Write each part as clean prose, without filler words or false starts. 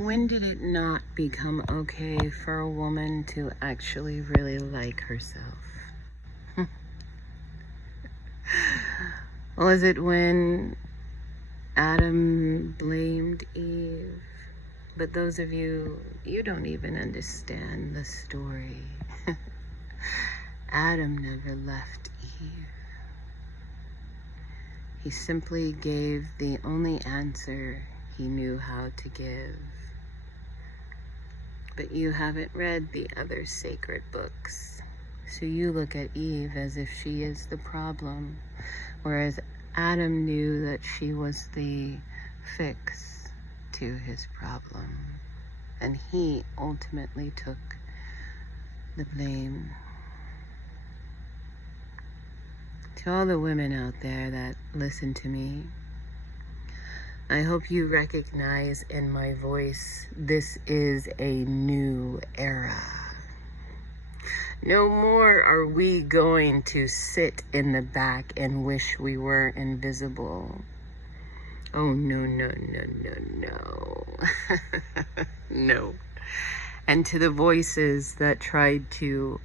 When did it not become okay for a woman to actually really like herself? Was it when Adam blamed Eve? But those of you don't even understand the story. Adam never left Eve. He simply gave the only answer he knew how to give. But you haven't read the other sacred books. So you look at Eve as if she is the problem, whereas Adam knew that she was the fix to his problem. And he ultimately took the blame. To all the women out there that listen to me, I hope you recognize in my voice, this is a new era. No more are we going to sit in the back and wish we were invisible. Oh, no, no, no, no, no. No. And to the voices that tried to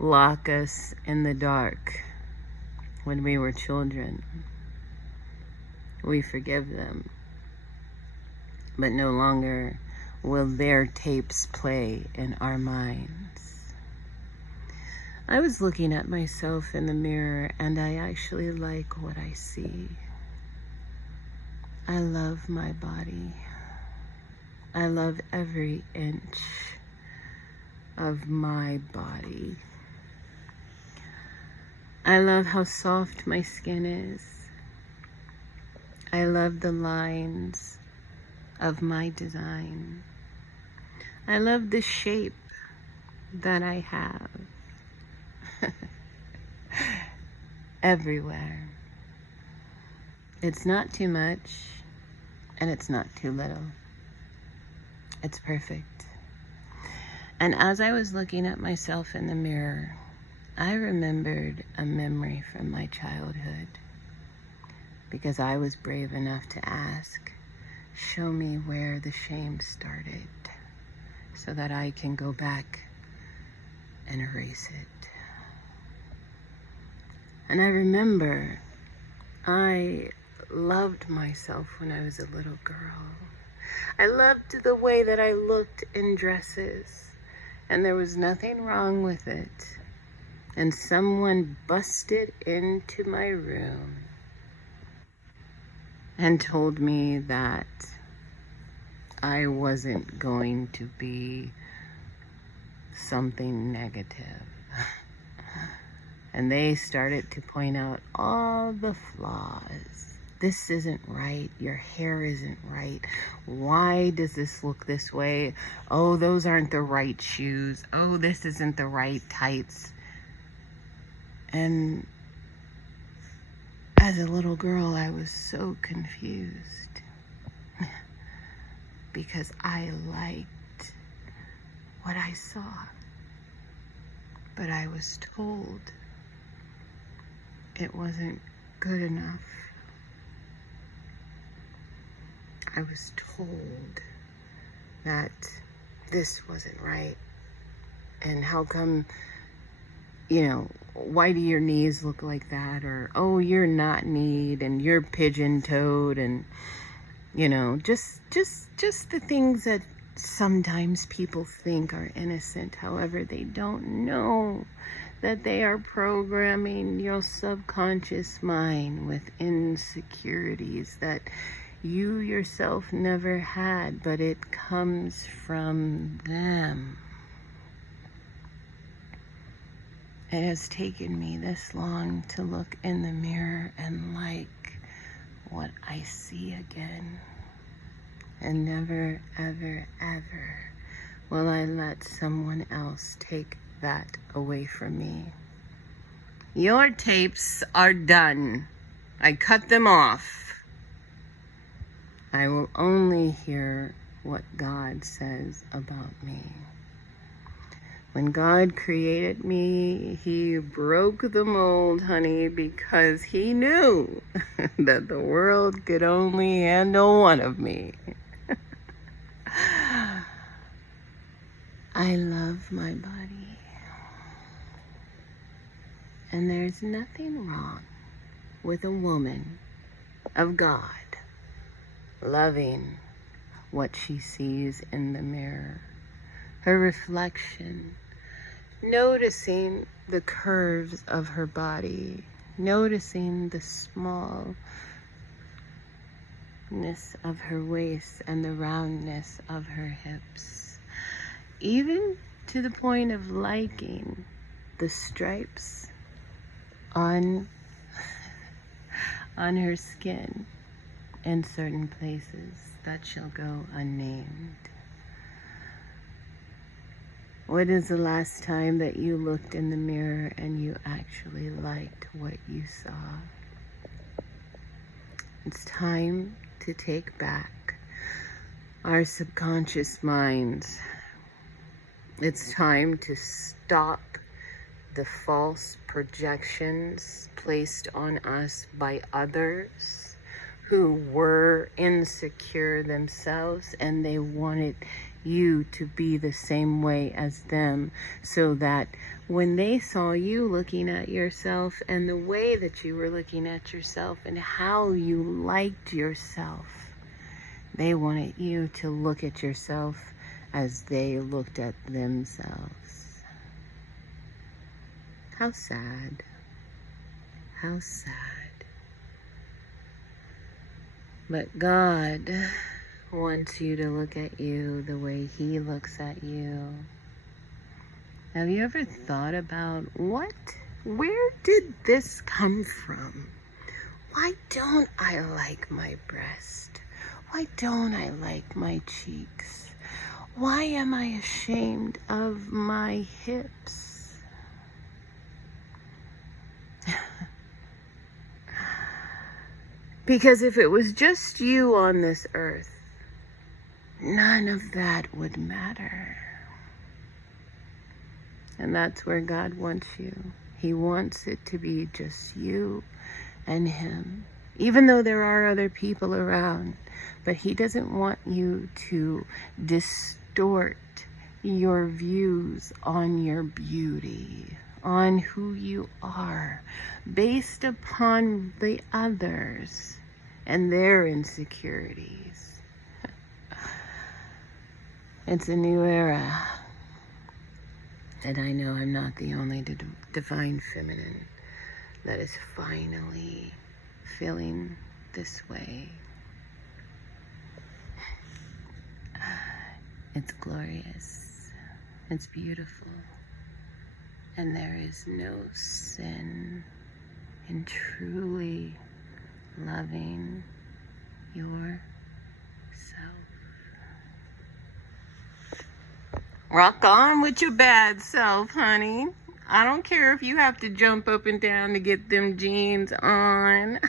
lock us in the dark when we were children, we forgive them. But no longer will their tapes play in our minds. I was looking at myself in the mirror and I actually like what I see. I love my body. I love every inch of my body. I love how soft my skin is. I love the lines of my design. I love the shape that I have. Everywhere. It's not too much and it's not too little. It's perfect. And as I was looking at myself in the mirror, I remembered a memory from my childhood, because I was brave enough to ask, show me where the shame started so that I can go back and erase it. And I remember I loved myself when I was a little girl. I loved the way that I looked in dresses, and there was nothing wrong with it. And someone busted into my room and told me that I wasn't going to be something negative. And they started to point out all the flaws. This isn't right. Your hair isn't right. Why does this look this way? Oh, those aren't the right shoes. Oh, this isn't the right tights. And as a little girl, I was so confused because I liked what I saw. But I was told it wasn't good enough. I was told that this wasn't right. And how come, why do your knees look like that? Or, oh, you're not kneed and you're pigeon-toed, and, just the things that sometimes people think are innocent. However, they don't know that they are programming your subconscious mind with insecurities that you yourself never had, but it comes from them. It has taken me this long to look in the mirror and like what I see again. And never, ever, ever will I let someone else take that away from me. Your tapes are done. I cut them off. I will only hear what God says about me. When God created me, He broke the mold, honey, because He knew that the world could only handle one of me. I love my body. And there's nothing wrong with a woman of God loving what she sees in the mirror, her reflection, noticing the curves of her body, noticing the smallness of her waist and the roundness of her hips, even to the point of liking the stripes on her skin in certain places that shall go unnamed. What is the last time that you looked in the mirror and you actually liked what you saw? It's time to take back our subconscious minds. It's time to stop the false projections placed on us by others who were insecure themselves, and they wanted you to be the same way as them, so that when they saw you looking at yourself and the way that you were looking at yourself and how you liked yourself, they wanted you to look at yourself as they looked at themselves. How sad. How sad. But God wants you to look at you the way He looks at you. Have you ever thought about where did this come from? Why don't I like my breast? Why don't I like my cheeks? Why am I ashamed of my hips? Because if it was just you on this earth, none of that would matter. And that's where God wants you. He wants it to be just you and Him. Even though there are other people around, but He doesn't want you to distort your views on your beauty, on who you are, based upon the others and their insecurities. It's a new era. And I know I'm not the only divine feminine that is finally feeling this way. It's glorious. It's beautiful. And there is no sin in truly loving yourself. Rock on with your bad self, honey. I don't care if you have to jump up and down to get them jeans on.